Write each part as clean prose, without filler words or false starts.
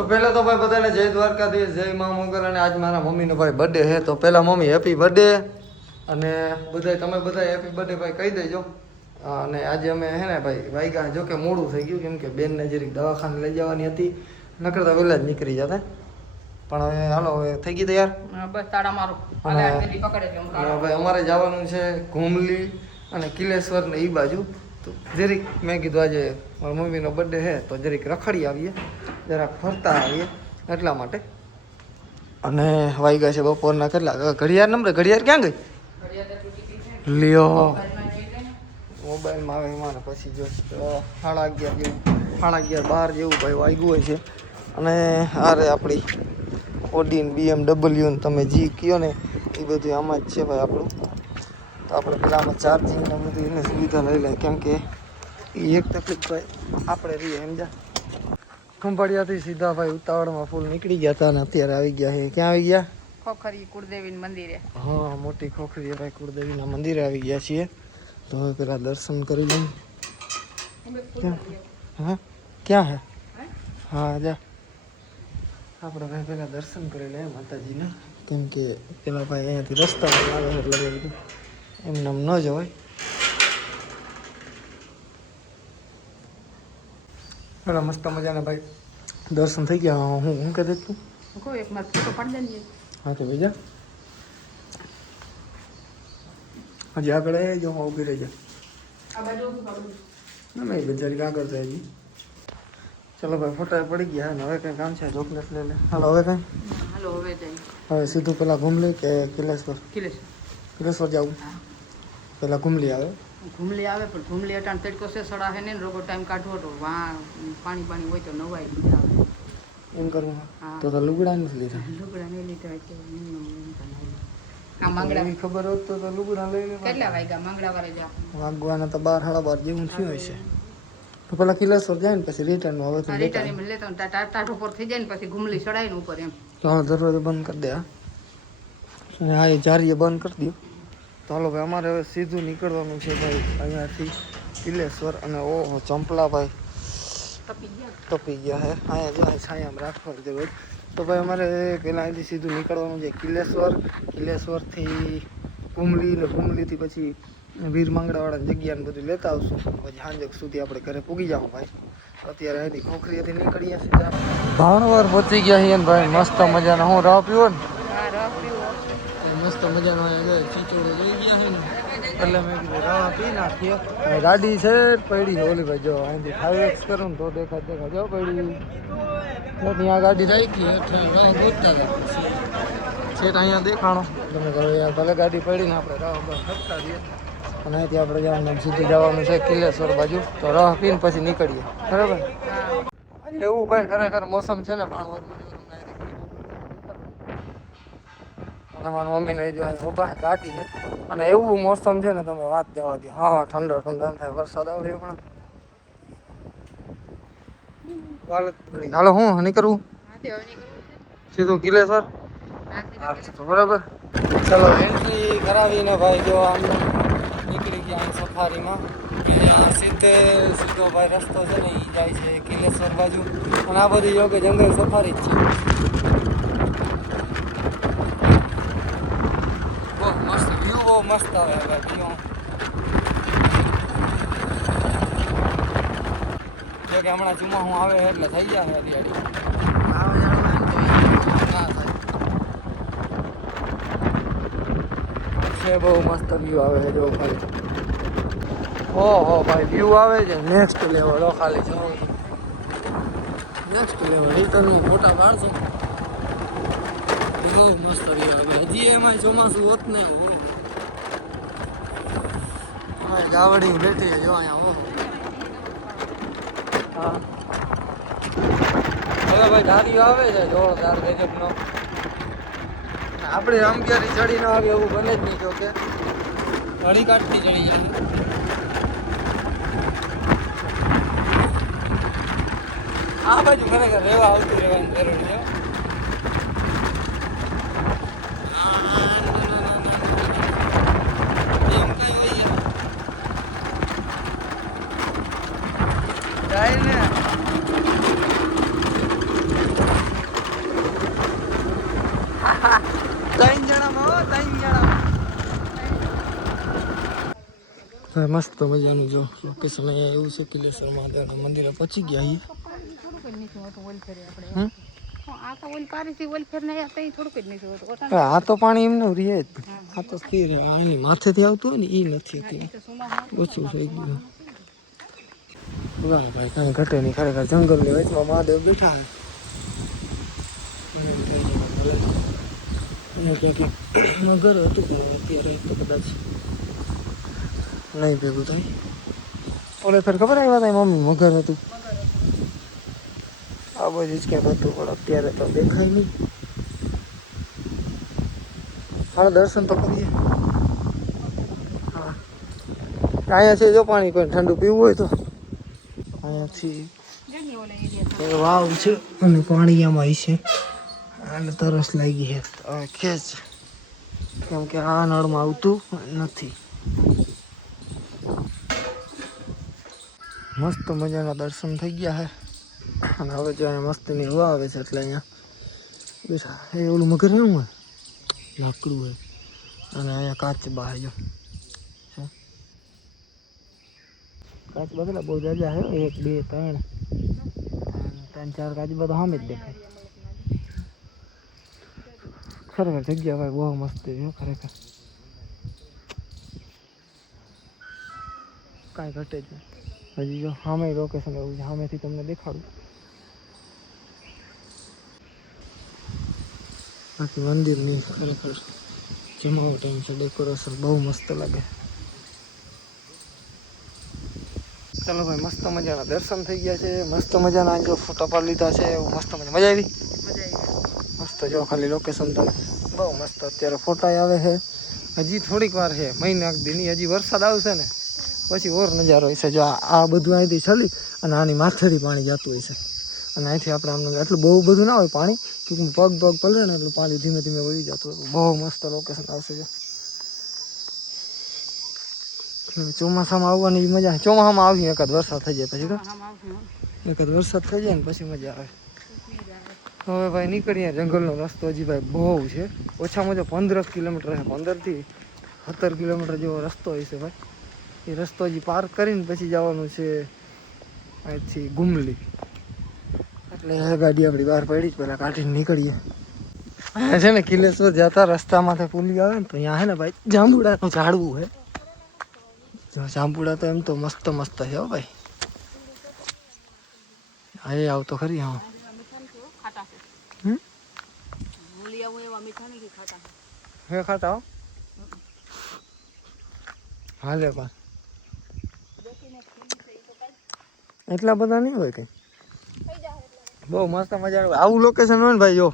તો પહેલા તો ભાઈ બધાને જય દ્વારકાધીશ, જય મા મોગલ. અને આજ મારા મમ્મીનો ભાઈ બર્થડે છે. તો પહેલા મમ્મી હેપી બર્થડે. અને બધાય તમે બધા હેપી બર્થડે ભાઈ કહી દેજો. અને આજે અમે હે ને ભાઈ વાગ્યા જો કે મોડું થઈ ગયું, કેમ કે બેનને જરીક દવાખાને લઈ જવાની હતી. નકર તો વહેલા જ નીકળી જતા. પણ હવે હાલો, હવે થઈ ગઈ તૈયાર. બસ તાળા મારો ભાઈ અમારે જવાનું છે ઘુમલી અને કિલેશ્વર ને એ બાજુ. તો જરીક મેં કીધું આજે મારા મમ્મીનો બર્થડે છે તો જરીક રખડી આવીએ, જરાક ફરતા આવીએ એટલા માટે. અને વાગ્યા છે બપોરના કેટલા? ઘડિયાળ નંબર ઘડિયાળ ક્યાં ગઈ? લ્યો મોબાઈલમાં આવે એમાં ને પછી જો 11:30 જેવું 11:30 જેવું ભાઈ વાગ્યું હોય છે. અને અરે આપણી ઓડી ને BMW ને તમે જી કયો ને એ બધું આમાં જ છે ભાઈ આપણું. તો આપણે પેલા આમાં ચાર્જિંગ ને બધું એને સુવિધા લઈ લે, કેમ કે એ એક તકલીફ ભાઈ આપણે રહીએ સમજા. ખંભાળિયાથી સીધા ભાઈ ઉતાવળમાં ફૂલ નીકળી ગયા હતા અને અત્યારે આવી ગયા છે. ક્યાં આવી ગયા? ખોખરી કુળદેવી મંદિરે. હા, મોટી ખોખરી ભાઈ કુળદેવીના મંદિરે આવી ગયા છીએ. તો હવે પેલા દર્શન કરી લઈએ. હા ક્યાં હે? હા જા આપણે ભાઈ પેલા દર્શન કરી લઈએ માતાજીને, કેમ કે પેલા ભાઈ અહીંયાથી રસ્તા આવે એટલે બધું એમને આમ ન જવાય. પેલા મસ્ત મજાના ભાઈ દર્શન થઈ ગયા. હું કહી દઉં એક માર ફોટો પાડી દે. હા તો બીજા હજી આગળ જો ઊભી રહી જાય. આ બાજુ ના નહીં બજારી આગળ જાય હજી. ચલો ભાઈ ફોટા પડી ગયા ને હવે કંઈ કામ છે ચોકલેટ લઈ લે. હાલો હવે કંઈ હાલો હવે જઈએ. હવે સીધું પેલા ઘુમલી કે કિલેશ્વર? કિલેશ્વર. કિલેશ્વર જવું? પેલા ઘુમલી આવે. ઘુમલી આવે પણ ઘુમલી અટાણ તડકો છે સડા હે ને રોગો ટાઈમ કાઢવો તો વાં પાણી હોય તો નવાય મજા આવે એમ કરવું? તો લુગડા નથી લીધા? લુગડા નહીં લીધા છે. એવી ખબર હોત તો લુગડા લઈ લે. કેટલા વાગ્યા મંગળા વારે જા વાગવાના તો 12-12:30 જેવું થયું હોય છે. તો પેલા કિલેશ્વર જાય ને પછી રિટર્ન હવે તો રિટર્ન લેતા ટાટા ઉપર થઈ જાય ને પછી ઘુમલી ચડાય ને ઉપર એમ. હા, દરવાજો બંધ કરી દે. હા એ જારીએ બંધ કરી દો. તો હાલો ભાઈ અમારે હવે સીધું નીકળવાનું છે ભાઈ અહીંયાથી કિલેશ્વર. અને ઓહો ચંપલા ભાઈ તપી ગયા હે. અહીંયા જો છાયામાં રાખવા જરૂર. તો ભાઈ અમારે પહેલાં અહીંથી સીધું નીકળવાનું છે કિલેશ્વર. કિલેશ્વરથી ઘુમલી ને ઘુમલીથી પછી વીર માંગડાવાળાની જગ્યાને બધું લેતા આવશું. પછી સાંજે સુધી આપણે ઘરે પૂગી જાઉં ભાઈ. અત્યારે અહીંથી ખોખરીએથી નીકળીએ સીધા ભાણવર પહોંચી ગયા છીએ ને ભાઈ. મસ્ત મજાનો હું રાહ પીવો ને મસ્ત મજાનો ચીચોડો જોઈ ગયા છે ને એટલે મેં કીધું રાહ પી નાખીએ. ગાડી છે પડી છે ઓલી ભાઈ જો અહીંથી 5x કરું ને તો દેખાય જો પડી ત્યાં ગાડી રાખી રાહ ગોતતા હતા છેટ અહીંયા દેખાણો તમે કહો યાર ભલે ગાડી પડીને આપણે રાહ ફરતા રહીએ. અને અહીંથી આપણે જવાનું સીધું જવાનું છે કિલેશ્વર બાજુ. તો રાહ પીને પછી નીકળીએ બરાબર. એવું ભાઈ ખરેખર મોસમ છે ને ભાણવર મારી મમ્મીને જો ઉભા ગાડી છે. અને એવું મોસમ છે ને તમે વાત જવા દો. હા ઠંડો થાય વરસાદ આવે પણ હાલો હું નીકળવું સીધું કિલેશ્વર બરાબર. ચલો એન્ટ્રી કરાવીને ભાઈ જો આમ નીકળી ગયા સફારીમાં. સીધો ભાઈ રસ્તો છે ને એ જાય છે કિલેશ્વર બાજુ. અને આ બધી જો કે જંગલ સફારી જ છે. બહુ મસ્ત વ્યૂ, બહુ મસ્ત આવે ભાઈ. જો કે હમણાં ચોમાસું આવે એટલે થઈ જાય હરિયાળી. બહુ મસ્ત વ્યૂ આવે છે જો ભાઈ. ઓહો ભાઈ વ્યૂ આવે છે નેક્સ્ટ લેવલ. ખાલી જો નેક્સ્ટ લેવલ. રિટર્નનું ફોટા પાડશો બહુ મસ્ત વ્યૂ આવે. હજી એમાં ચોમાસું હોત ને ગાવડી બેઠી જો અહીંયા હો. હા હવે ભાઈ ગાડીઓ આવે છે જોરદાર ગજબનો. આપણે રામગિયારી ચડી ના આવે એવું બને જ નહીં. જો કે ઘણી કાઠથી ચડી જાય. આ બાજુ ખરેખર રહેવા આવતું રહેવાની જરૂર છે. જાય ને હા મસ્ત મજાનું જો લોકેશન અહીંયા એવું છે કિલેશ્વર મહાદેવના મંદિરે પહોંચી ગયા છીએ. થોડુંક જ નીચું હતું ઓલ ફેરે આપણે હમ? આ તો ઓલ પારીથી ઓલ ફેર ને ત્યાં થોડુંક જ નીચું હતું હા, આ તો પાણી એમનું રહે જ. આ તો સ્થિર આ એની માથેથી આવતું હોય ને એ નથી હતું. ઓછું થઈ ગયું. વાહ ભાઈ કાંઈ ઘટે નહીં ખરેખર જંગલની વચમાં મહાદેવ બેઠા હે. મગર હતું પણ અત્યારે તો કદાચ નહીં ભેગું થાય. ઓલે ફેર ખબર આવ્યા હતા મમ્મી મગર હતું. આ બધું જ ક્યાંક હતું પણ અત્યારે તો દેખાય નહીં. હા દર્શન તો કરીએ. હા અહીંયા છે જો પાણી કોઈ ઠંડુ પીવું હોય તો અહીંયાથી વાવ છે અને પાણી આમાં છે. અને તરસ લાગી છે હવે ખેંચ કેમ કે આ નળમાં આવતું નથી. મસ્ત મજાના દર્શન થઈ ગયા છે અને હવે જો અહીંયા મસ્તીની હવા આવે છે એટલે અહીંયા બેઠા એ ઓલું મગર એવું હોય લાકડું હોય અને અહીંયા કાચ બહાર જો કાચ બગલા બહુ જાજા છે 1 2 3 4 કાચ બધા સામે જ દેખાય. ખરેખર જગ્યા ભાઈ બહુ મસ્ત છે ખરેખર કાંઈ ઘટે જ નહીં. હજી જો સામે લોકેશન એવું છે સામેથી તમને દેખાડું. બાકી મંદિરની ખરેખર જમાવટ એમ છે ડેકોરેશન બહુ મસ્ત લાગે. ચાલો ભાઈ મસ્ત મજાના દર્શન થઈ ગયા છે. મસ્ત મજાના જો ફોટા પાડી લીધા છે. મસ્ત મજા આવી મસ્ત જો ખાલી લોકેશન તો બહુ મસ્ત. અત્યારે ફોટા આવે છે. હજી થોડીક વાર છે મહિના દીની હજી વરસાદ આવશે ને પછી ઓર નજારો હશે. જો આ બધું અહીંથી ચાલી અને આની માથેથી પાણી જતું હોય છે અને અહીંથી આપણે આમ એટલું બહુ બધું ના હોય પાણી કે પગ પલરે ને એટલું પાણી ધીમે ધીમે વહી જતું હોય. બહુ મસ્ત લોકેશન આવશે. ચોમાસામાં આવવાની મજા. ચોમાસામાં આવી એકાદ વરસાદ થઈ જાય પછી તો એકાદ વરસાદ થઈ જાય ને પછી મજા આવે. હવે ભાઈ નીકળીએ. જંગલનો રસ્તો હજી ભાઈ બહુ છે. ઓછામાં ઓછા 15 કિલોમીટર છે. 15 થી 17 કિલોમીટર જેવો રસ્તો હશે ભાઈ. એ રસ્તો હજી પાર કરીને પછી જવાનું છે અહીંથી ગુમલી. એટલે ગાડી આપણી બહાર પડી જ પહેલાં કાઢીને નીકળીએ. અહીંયા છે ને કિલેશ્વર જતા રસ્તામાંથી પુલી આવે ને તો અહીંયા છે ને ભાઈ જાંબુડાનું ઝાડવું છે. જો જાંબુડા તો એમ તો મસ્ત મસ્ત છે હો ભાઈ. હા એ આવતો ખરી. હા હે ખાતા હો હાલે પણ એટલા બધા નહીં હોય કંઈ. બહુ મસ્ત મજાનું આવું લોકેશન હોય ને ભાઈ જો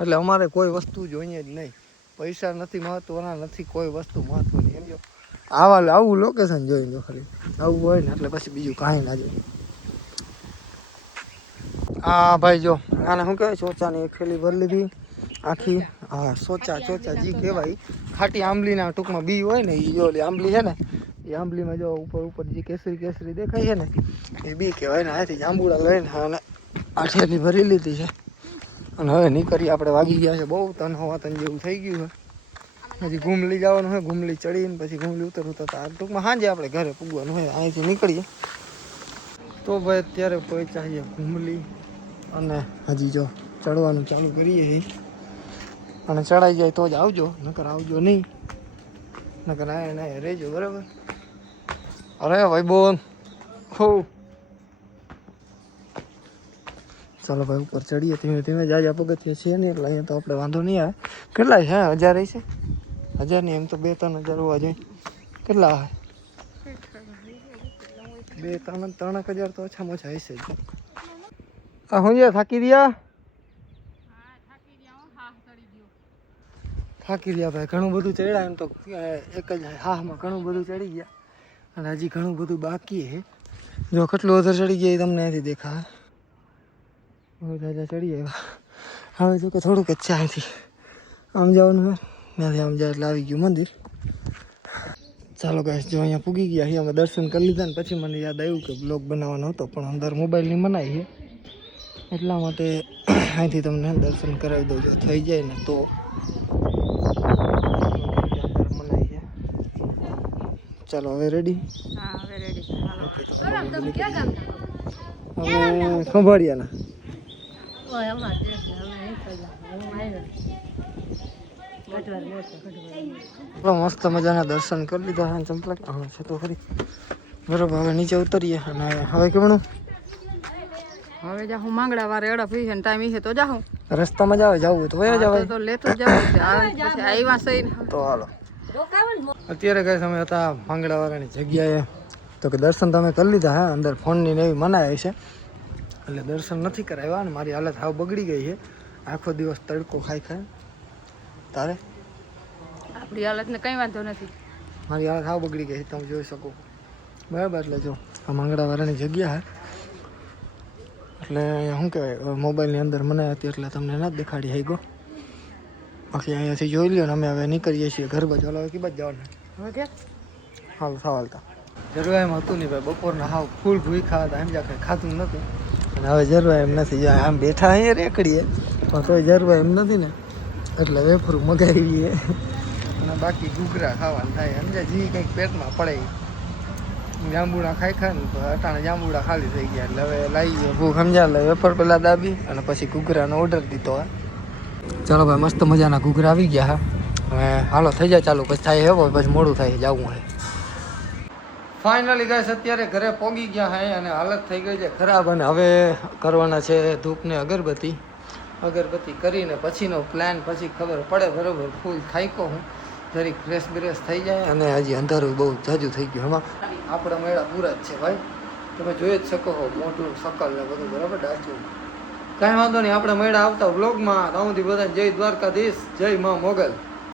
એટલે અમારે કોઈ વસ્તુ જોઈએ જ નહીં. પૈસા નથી મહત્વના નથી કોઈ વસ્તુ મહત્વની એમ જો આવું લોકેશન જોઈ લો ખાલી. આવું હોય ને એટલે પછી બીજું કાંઈ ના જોઈએ. હા ભાઈ જો આને શું કહેવાય સોચાની એક થેલી ભરી લીધી આખી. હા સોચા જી કહેવાય ખાટી આંબલીના ટૂંકમાં બી હોય ને એ જો આંબલી છે ને એ આંબલીમાં જો ઉપર જે કેસરી દેખાય છે ને એ બી કહેવાય ને. આથી જાંબુડા લઈને અને આ થેલી ભરી લીધી છે અને હવે નીકળી. આપણે વાગી ગયા છે બહુ 3 જેવું થઈ ગયું છે. હજી ગુમલી જવાનું હોય. ગુમલી ચડીને પછી ગુમલી ઉતરતા ટૂંકમાં સાંજે આપણે ઘરે પૂગવાનું હોય. અહીંથી નીકળીએ તો ભાઈ અત્યારે પહોંચ્યા છીએ ગુમલી અને હજી જો ચડવાનું ચાલુ કરીએ છીએ અને ચડાઈ જાય તો જ આવજો નકર આવજો નહીં. નકર ના રહેજો બરાબર. અરે ભાઈ બોલ હો ચાલો ભાઈ ઉપર ચડીએ ધીમે ધીમે. જાજા પગથિયા છે ને એટલે અહીંયા તો આપણે વાંધો નહીં આવે. કેટલા છે 1000 છે 1000 નહીં એમ તો 2-3 હજાર હોવા જોઈએ. કેટલા આવે 2-3 હજાર તો ઓછામાં ઓછા હશે જ. આ હું થાકી રહ્યા ભાઈ. ઘણું બધું ચડ્યા એમ તો એક જ હામાં ઘણું બધું ચડી ગયા અને હજી ઘણું બધું બાકી છે. જો કેટલું વધારે ચડી ગયા એ તમને અહીંથી દેખાય. બહુ જાજા ચડી આવ્યા. હવે જો કે થોડુંક જ છે અહીંથી આમ જવાનું હોય ત્યાંથી આમ જાય એટલે આવી ગયું મંદિર. ચાલો ગાઈસ જો અહીંયા પૂગી ગયા છીએ અમે. દર્શન કરી લીધા ને પછી મને યાદ આવ્યું કે બ્લોગ બનાવવાનો હતો પણ અંદર મોબાઈલની મનાઈ છે એટલા માટે અહીંથી તમને દર્શન કરાવી દઉં. જો થઈ જાય ને તો ચાલો હવે રેડી હા હવે રેડી હાલો હવે ખંભાળિયાના મસ્ત મજાના દર્શન કરી લીધા હા ચંપલા હા છે તો ખરી બરોબર હવે નીચે ઉતરીએ અને હવે કેમનું હવે જાહું માંગડા વારે અડપ હી ને ટાઈમ હે તો જાહું રસ્તામાં જ આવે જવું તો વયા જવાય તો લેતો જવું છે આવે પછી આવ્યા સહી તો હાલો અત્યારે કઈ સમય હતા ભાંગડાવાળાની જગ્યાએ તો કે દર્શન તમે કરી લીધા હા અંદર ફોનની ને એવી મનાય છે એટલે દર્શન નથી કરાવ્યા ને મારી હાલત હાવ બગડી ગઈ છે આખો દિવસ તડકો ખાઈ તારે આપણી હાલતને કંઈ વાંધો નથી મારી હાલત હાવ બગડી ગઈ છે તમે જોઈ શકો બરાબર એટલે જો આ ભાંગડાવાળાની જગ્યા એટલે શું કહેવાય મોબાઈલની અંદર મને હતી એટલે તમને નથી દેખાડી હઈ ગો બાકી અહીંયાથી જોઈ લ્યો ને અમે હવે નીકળીએ છીએ ઘર બાજુ હાલો કે બાજુ જવાના હવે કે હાલ હાલતા જરૂર એમ હતું નહીં ભાઈ બપોરના હાવ ફૂલ ભૂખા હતા એમ જ્યાં કંઈ ખાતું નહોતું અને હવે જરૂર એમ નથી જો આમ બેઠા અહીંયા રેકડીએ પણ તોય જરૂર એમ નથી ને એટલે વેફરું મગાવીએ અને બાકી ઘૂઘરા ખાવાનું થાય સમજ્યા જી કંઈક પેટમાં પડે જાંબુડા ખાઈ ને તો અટાણે જાંબુડા ખાલી થઈ ગયા એટલે હવે લાવી ગયો ભૂખ સમજ્યા એટલે વેફર પેલા દાબી અને પછી ઘૂઘરાનો ઓર્ડર દીધો હા ચાલો ભાઈ મસ્ત મજાના ઘૂઘરા આવી ગયા હા હવે હાલો થઈ જાય ચાલુ પછી થાય એવો પછી મોડું થાય જવું હોય ફાઇનલી ગાઈસ અત્યારે ઘરે પોગી ગયા હે અને હાલત થઈ ગઈ છે ખરાબ અને હવે કરવાના છે ધૂપને અગરબત્તી કરીને પછીનો પ્લાન પછી ખબર પડે બરોબર ફૂલ થાક્યો હું જરીક ફ્રેશ બ્રેશ થઈ જાય અને હજી અંધારું બહુ જાજુ થઈ ગયું એમાં આપણા મેળા પૂરા જ છે ભાઈ તમે જોઈ જ શકો છો મોટું સકલ ને બધું બરાબર ડાચું કાંઈ વાંધો નહીં આપણે મેળા આવતા વ્લોગમાં રાઉન્ડી બધા જય દ્વારકાધીશ જય મા મોગલ